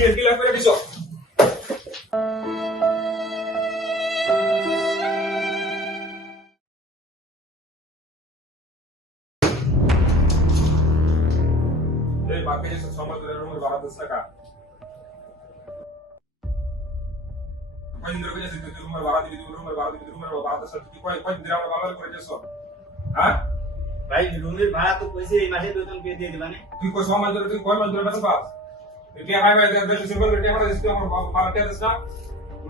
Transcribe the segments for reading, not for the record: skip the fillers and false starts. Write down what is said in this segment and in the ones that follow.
দিয়ে দিলা করে দিছো এই বাকি যে সময় ধরে রুমের ভাড়া 10 টাকা কই দিন ধরে যে রুমের ভাড়া দিবি রুমের ভাড়া 10 টাকা তুই কই দিন আমরা ভাড়া করে দিছো হ্যাঁ ভাই রুমের ভাড়া তো কইছে এই মাসে বেতন কে দিয়ে দিবানে তুই কই সময় ধরে তুই কই মাস ধরে বেতন পাস তুই হাই ভাই দেশ সিম্পল রেটে আমরা দিছি আমার ভাড়া কে দিছ না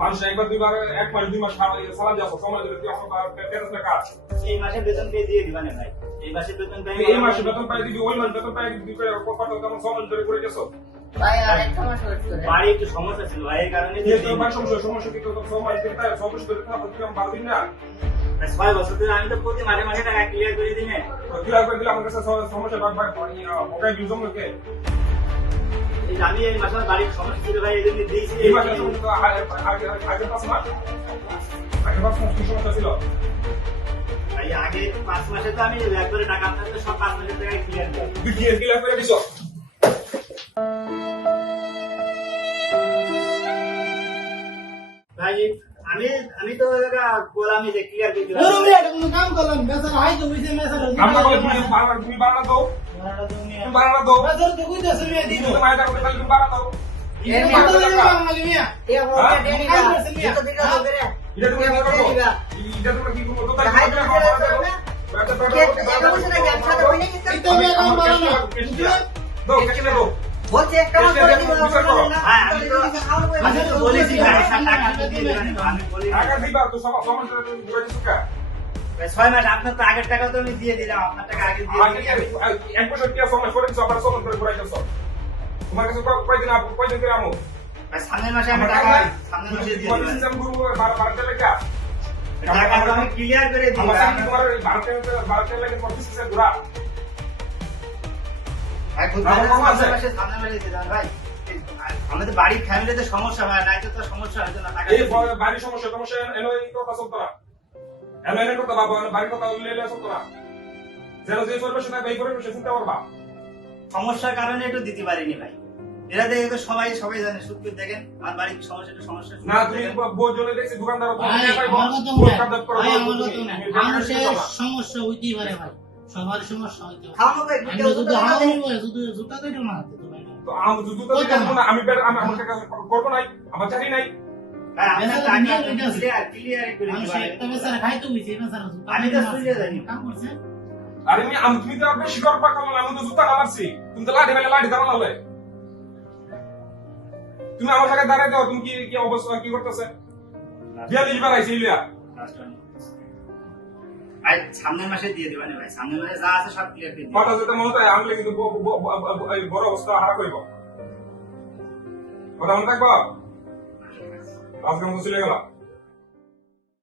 মানুষ একবার দুইবার এক মাস দুই মাস সালাম যাবো সময় ধরে তুই আমার কে দিছ না কাজ এই মাসে বেতন কে দিয়ে দিবানে ভাই এই মাসে বেতন পাই এই মাসে বেতন পাই দিবি ওই মাসে বেতন পাই দিবি করে কত কেমন সময় ধরে করে গেছো ভাই আরেকটা মাস ওয়েট করে বাড়ি একটু সমস্যা ছিল ভাই এই কারণে এই তো ভাই সমস্যা কি তো সময় দিতে তাই সমস্যা ধরে না প্রতি আমি পারবি না 6 বছর ধরে আমি তো প্রতি মাসে মাসে টাকা ক্লিয়ার করে দিনে ক্লিয়ার করে দিলে আমার কাছে সমস্যা ভাই ওকে বিল জমা কে এই আমি এই মাসে বাড়ির সমস্যা ছিল ভাই এজন্য দিয়েছি এই মাসে সমস্যা আগে 5 মাস কি সমস্যা ছিল ভাই আগে 5 মাসে তো আমি একবারে টাকা আপনাদের সব 5 মাসের টাকা ক্লিয়ার করি তুই দিয়ে ক্লিয়ার করে দিছো ভাই আমি তো এলাকা বললাম যে ক্লিয়ার করে দিলাম ওরে এটা কোনো কাম করলাম বেচারা হাই তো বুঝে মেসার আমরা বলে তুমি বাড়া দাও তুমি বাড়া দাও বেচারা তো কই দেছে মিয়া দিন তুমি মাইটা করে তাহলে তুমি বাড়া দাও এই কত দিন বাঙালি মিয়া এ ওকে দেনি না যত দিন হবে রে এটা তুমি কি করো এটা তুমি কি করো তো তাই হাই তো এটা বলছ না ব্যবসা তো হইনি এই তো মিয়া কাম বাড়া না দাও কেটে দাও বলছে একটা মাস করে দিব হ্যাঁ আমি তো বলেছি ভাই টাকা দিয়ে দিবেন আমি বলি টাকা দিবা তো সমস্যা ঘুরে দিছো কা 6 মাস আপনার তো আগের টাকা তো আমি দিয়ে দিলাম আপনার টাকা আগে দিয়ে দিলাম এক বছর কি সময় করে দিছো আবার সময় করে ঘুরে দিছো তোমার কাছে কয়দিন করে আমো ভাই সামনের মাসে আমি টাকা সামনের মাসে দিয়ে দিলাম সিস্টেম গুরু ভারতের লেখা টাকা তো আমি ক্লিয়ার করে দিই আমার সাথে তোমার ভারতের লেখা 25% ঘোরা ভাই খুব সামনের মাসে দিলাম ভাই আমাদের বাড়ির ফ্যামিলিতে সমস্যা হয় না তো সমস্যা হতো না টাকা এই বাড়ির সমস্যা এলো এই কথা চলতো না এলো কথা বাবা বাড়ির কথা লেলে চলতো না যেন যে করবে সেটা ব্যয় করে সে চিন্তা করবা সমস্যার কারণে একটু দিতে পারিনি ভাই এরা দেখে তো সবাই জানে সুদ করে দেখেন আমার বাড়ির সমস্যা না তুমি বউজনে দেখছি দোকানদার মানুষের সমস্যা হইতেই পারে ভাই সবার সমস্যা হইতে পারে খাওয়ানো ভাই শুধু হাওয়াই হয় শুধু জুতা দিও না তো আমি জুতো দিতে না আমি আমার টাকা করব নাই আমার চাকরি নাই ভাই আমি না টাকা ক্লিয়ার করে মানুষ দিই একটা বেচারা খাইতে হইছে বেচারা জুতা আমি তো শুনলে জানি কাম করছে আরে আমি তুমি তো বেশি করবা কেমন আমি তো জুতা নামাচ্ছি তুমি তো লাঠি লাঠি দাও না হলে তুমি আমার টাকা দাঁড়াই দাও তুমি কি অবস্থা কি করতেছে বিয়া দিলি বাড়াইছে ইলিয়া ভাই সামনের মাসে দিয়ে দিবেন ভাই সামনের মাসে যা আছে সব ক্লিয়ার করে দিবেন কথা যেটা মনে হয় আমি কিন্তু বড় অবস্থা হারা করব কথা মনে থাকবো আজকে মতো চলে গেলাম